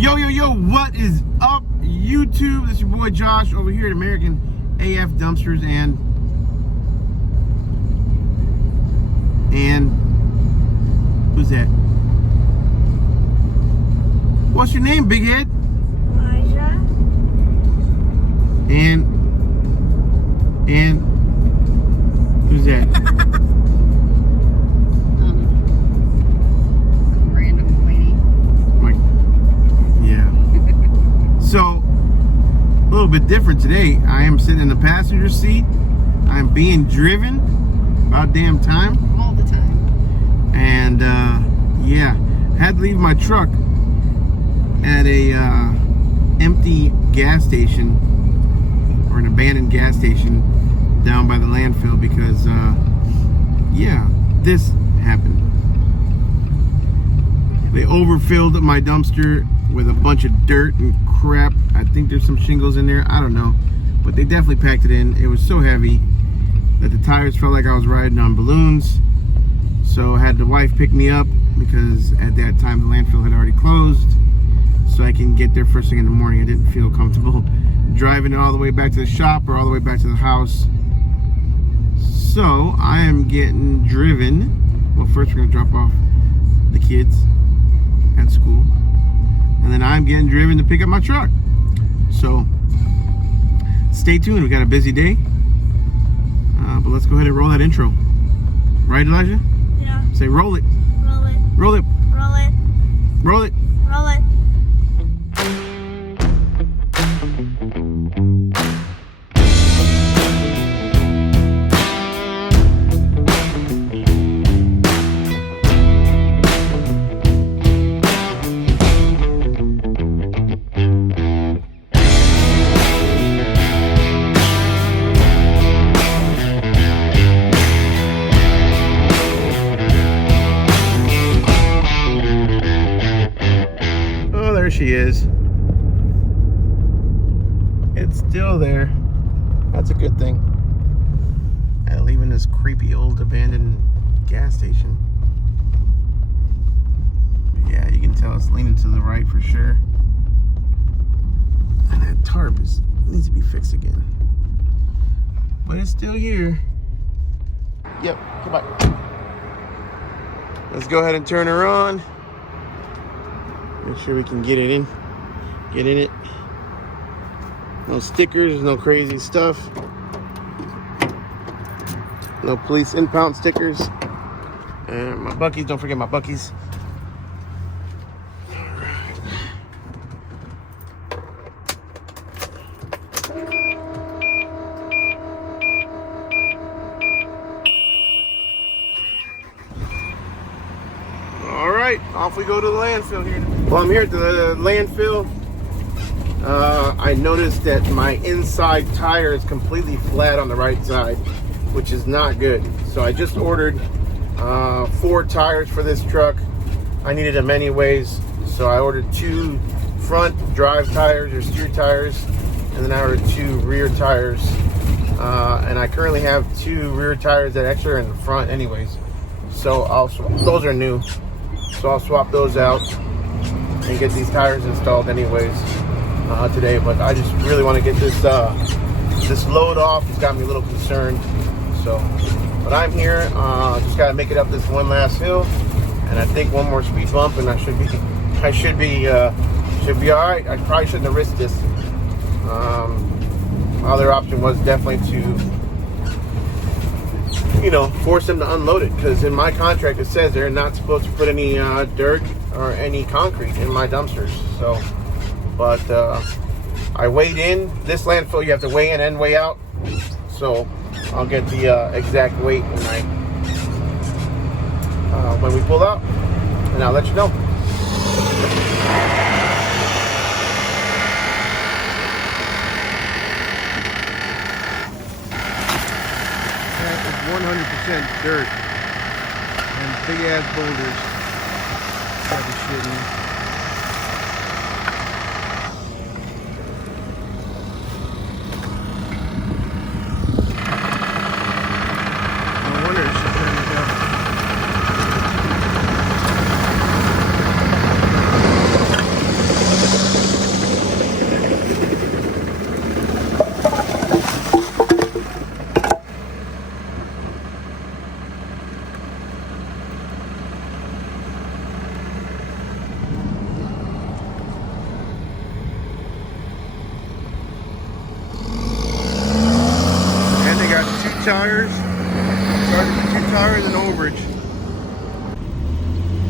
Yo, what is up, YouTube? This is your boy Josh over here at American AF Dumpsters and who's that? What's your name, big head? Elijah. And who's that? Random lady. Yeah. So, a little bit different today. I am sitting in the passenger seat. I'm being driven about damn time. All the time. And, yeah, had to leave my truck at a empty gas station, or an abandoned gas station down by the landfill because, yeah, this happened. They overfilled my dumpster with a bunch of dirt and crap. I think there's some shingles in there. I don't know. But they definitely packed it in. It was so heavy that the tires felt like I was riding on balloons. So I had the wife pick me up because at that time the landfill had already closed. So I can get there first thing in the morning. I didn't feel comfortable driving all the way back to the shop or all the way back to the house. So I am getting driven. Well, first we're going to drop off the kids at school. And then I'm getting driven to pick up my truck. So stay tuned. We got a busy day. But let's go ahead and roll that intro. Right, Elijah? Yeah. Say roll it. Roll it. Roll it. Roll it. Roll it. Roll it. There she is. It's still there. That's a good thing. Leaving this creepy old abandoned gas station. Yeah, you can tell it's leaning to the right for sure. And that tarp needs to be fixed again. But it's still here. Yep, goodbye. Let's go ahead and turn her on. Make sure we can get in it. No stickers, no crazy stuff. No police impound stickers. And my Buckies, don't forget my Buckies. All right, off we go to the landfill here. Well, I'm here at the landfill. I noticed that my inside tire is completely flat on the right side, which is not good. So I just ordered 4 tires for this truck. I needed them anyways, so I ordered 2 front drive tires or steer tires, and then I ordered 2 rear tires. And I currently have 2 rear tires that actually are in the front anyways. So those are new. So I'll swap those out and get these tires installed anyways today. But I just really want to get this load off. It's got me a little concerned. So, but I'm here. Just got to make it up this one last hill, and I think one more speed bump, and I should be all right. I probably shouldn't have risked this. My other option was definitely to, force them to unload it, because in my contract it says they're not supposed to put any dirt or any concrete in my dumpsters. So, but I weighed in. This landfill you have to weigh in and weigh out. So I'll get the exact weight when we pull out, and I'll let you know. That is 100% dirt and big ass boulders. Gotta be shitting me. No wonder it's turning it down. tires. Charged for 2 tires and overage.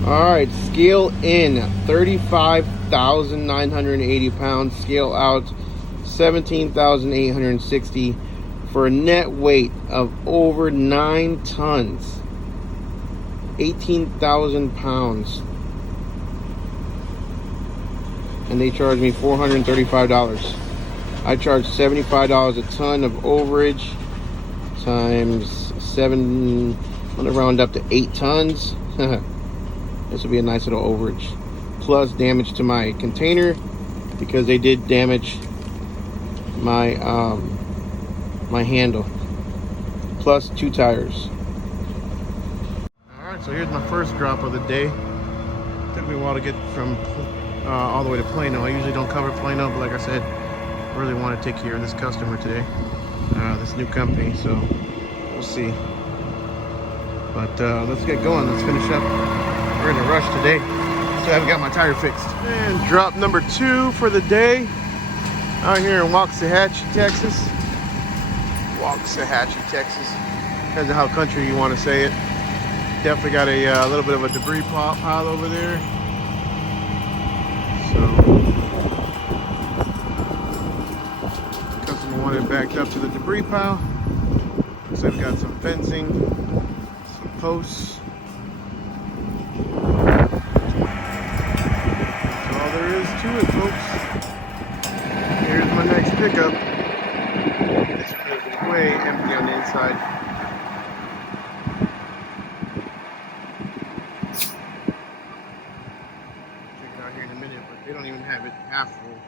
Alright, scale in 35,980 pounds. Scale out 17,860 for a net weight of over 9 tons. 18,000 pounds. And they charged me $435. I charged $75 a ton of overage times 7. I'm gonna round up to 8 tons. This will be a nice little overage. Plus damage to my container because they did damage my my handle. Plus 2 tires. Alright, so here's my first drop of the day. Took me a while to get from all the way to Plano. I usually don't cover Plano, but like I said, I really want to take care of this customer today. This new company, so we'll see. But let's get going. Let's finish up. We're in a rush today, so I haven't got my tire fixed. And drop number 2 for the day. Out here in Waxahachie, Texas. Waxahachie, Texas. Depends on how country you want to say it. Definitely got a little bit of a debris pile over there. So, customer wanted backed up to the debris pile. Looks like we got some fencing, some posts. That's all there is to it, folks. Here's my next pickup. This one is way empty on the inside. Check it out here in a minute, but they don't even have it half full.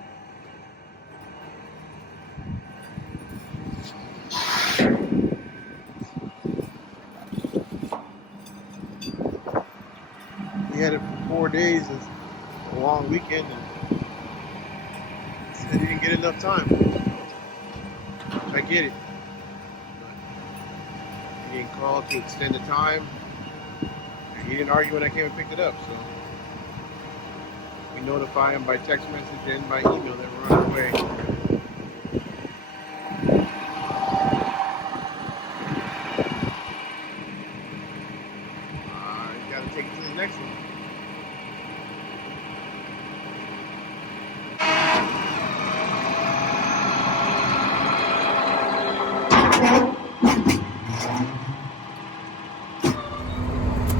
We had it for 4 days. It's a long weekend, and said he didn't get enough time. I get it. But he didn't call to extend the time. And he didn't argue when I came and picked it up, so we notify him by text message and by email that we're on our way. You gotta take it to the next one.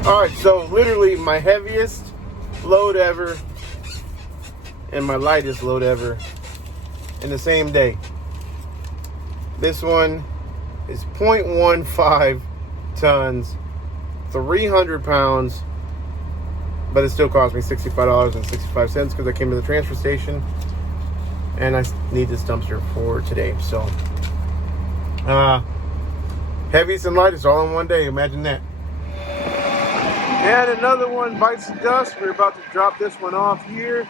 Alright, so literally my heaviest load ever and my lightest load ever in the same day. This one is 0.15 tons, 300 pounds, but it still cost me $65.65 because I came to the transfer station and I need this dumpster for today. So, heaviest and lightest all in one day. Imagine that. And another one bites the dust. We're about to drop this one off here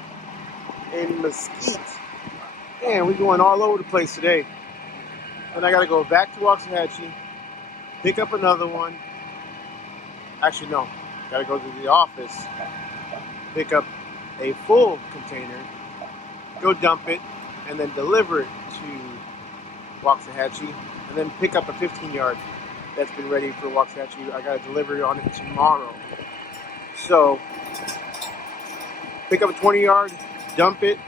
in Mesquite. Man, we're going all over the place today. And I got to go back to Waxahachie, pick up another one. Actually, no. Got to go to the office, pick up a full container, go dump it, and then deliver it to Waxahachie, and then pick up a 15-yard that's been ready for Waxahachie. I got to deliver on it tomorrow. So, pick up a 20-yard, dump it,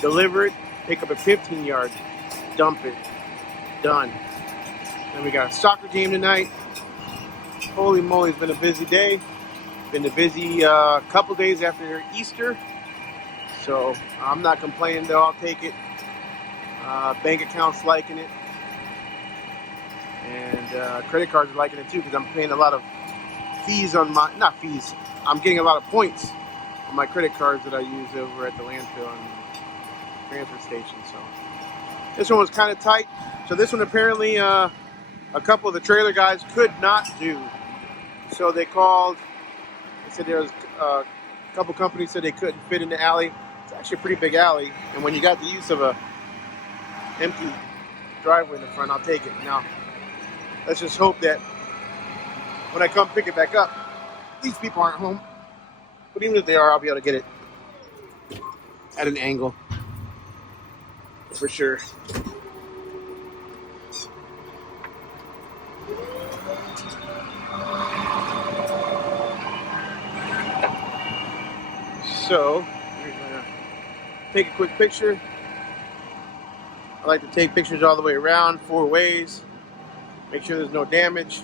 deliver it, pick up a 15-yard, dump it, done. Then we got a soccer game tonight. Holy moly, it's been a busy day. Been a busy couple days after Easter. So, I'm not complaining though, I'll take it. Bank account's liking it. And credit cards are liking it too because I'm paying a lot of fees on my, not fees, I'm getting a lot of points on my credit cards that I use over at the landfill and transfer station. So this one was kind of tight. So this one apparently a couple of the trailer guys could not do. So they called, they said there was a couple companies said they couldn't fit in the alley. It's actually a pretty big alley. And when you got the use of a empty driveway in the front, I'll take it. Now, let's just hope that when I come pick it back up, these people aren't home. But even if they are, I'll be able to get it at an angle. For sure. So we're gonna take a quick picture. I like to take pictures all the way around, 4 ways. Make sure there's no damage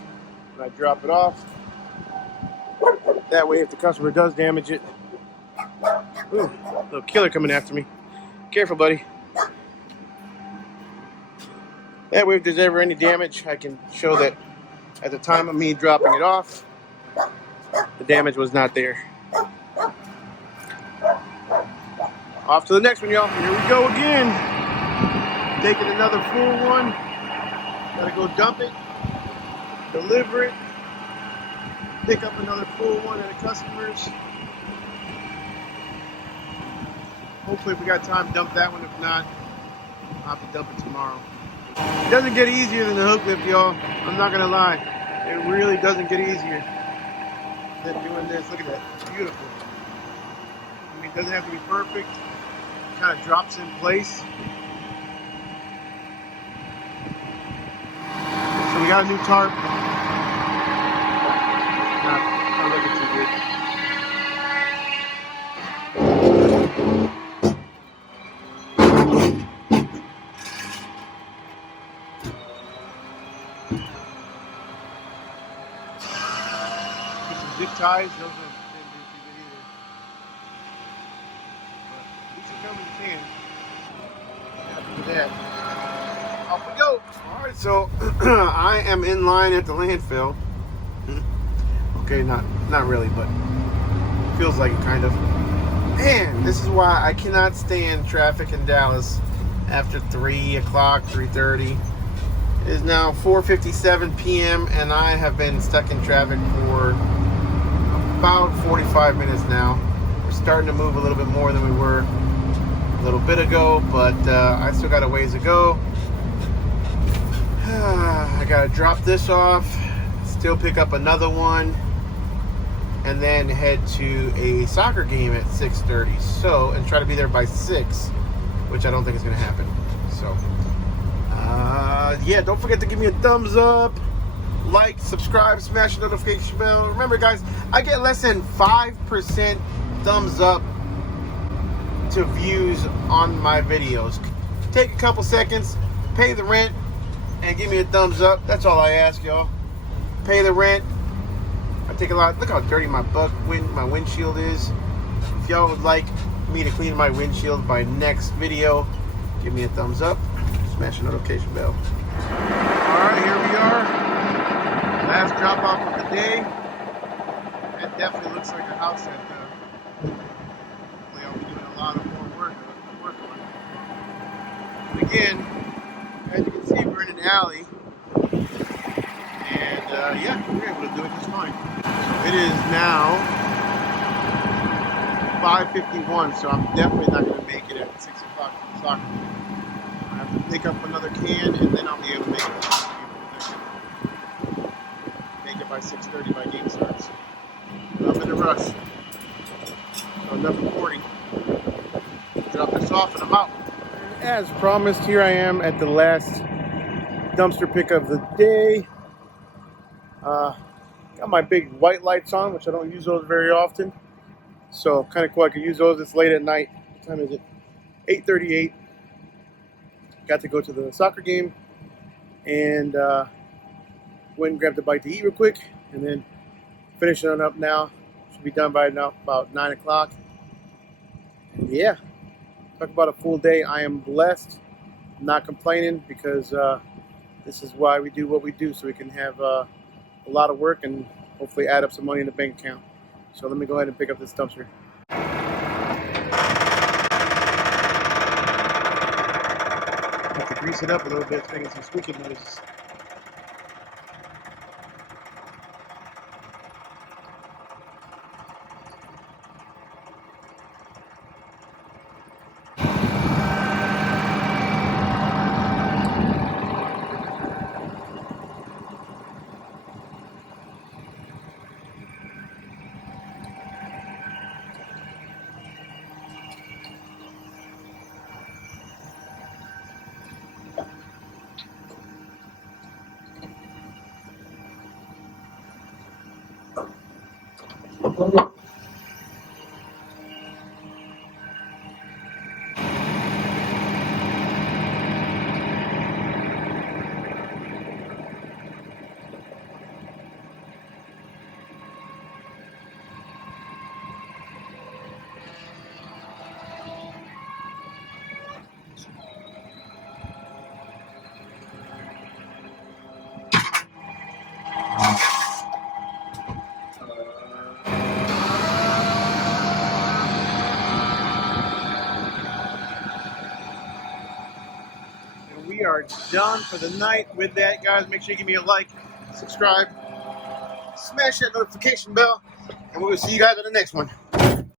when I drop it off. That way, if the customer does damage it, ooh, little killer coming after me. Careful, buddy. That way, if there's ever any damage, I can show that at the time of me dropping it off, the damage was not there. Off to the next one, y'all. Here we go again. Taking another full one. Gotta go dump it, deliver it, pick up another full one at the customer's. Hopefully, if we got time, dump that one. If not, I'll have to dump it tomorrow. It doesn't get easier than the hook lift, y'all. I'm not gonna lie. It really doesn't get easier than doing this. Look at that. It's beautiful. I mean, it doesn't have to be perfect. It kind of drops in place. So we got a new tarp. Not looking too good. Get some zip ties. Those didn't do too good either. But at least it covers the can. Happy with that. Off we go. All right, so I am in line at the landfill. Okay, not really, but feels like it kind of. Man, this is why I cannot stand traffic in Dallas after 3 o'clock, 3:30. It is now 4:57 p.m. and I have been stuck in traffic for about 45 minutes now. We're starting to move a little bit more than we were a little bit ago, but I still got a ways to go. I gotta drop this off, still pick up another one, and then head to a soccer game at 6:30. So, and try to be there by 6, which I don't think is gonna happen. So, yeah, don't forget to give me a thumbs up, like, subscribe, smash the notification bell. Remember, guys, I get less than 5% thumbs up to views on my videos. Take a couple seconds, pay the rent, and give me a thumbs up. That's all I ask, y'all. Pay the rent. I take a lot. Look how dirty my windshield is. If y'all would like me to clean my windshield by next video, give me a thumbs up. Smash the notification bell. Alright, here we are. Last drop off of the day. That definitely looks like a house that hopefully I'll be doing a lot of more work on. And again, as you can see, we're in an alley. And yeah, we're able to do it just fine. So it is now 5:51, so I'm definitely not going to make it at 6 o'clock for the soccer game. I have to pick up another can, and then I'll be able to make it. Make it by 6:30 by game starts. But I'm in a rush. So enough recording. Drop this off and I'm out. As promised, here I am at the last dumpster pick of the day. Got my big white lights on, which I don't use those very often. So kind of cool, I could use those. It's late at night. What time is it? 8:38. Got to go to the soccer game and went and grabbed a bite to eat real quick, and then finishing on up now. Should be done by now about 9 o'clock. And yeah, talk about a full day. I am blessed. I'm not complaining because this is why we do what we do, so we can have a lot of work and hopefully add up some money in the bank account. So let me go ahead and pick up this dumpster. Have to grease it up a little bit. It's making some squeaking noises. we are done for the night. With that, guys, make sure you give me a like, subscribe, smash that notification bell, and we will see you guys on the next one.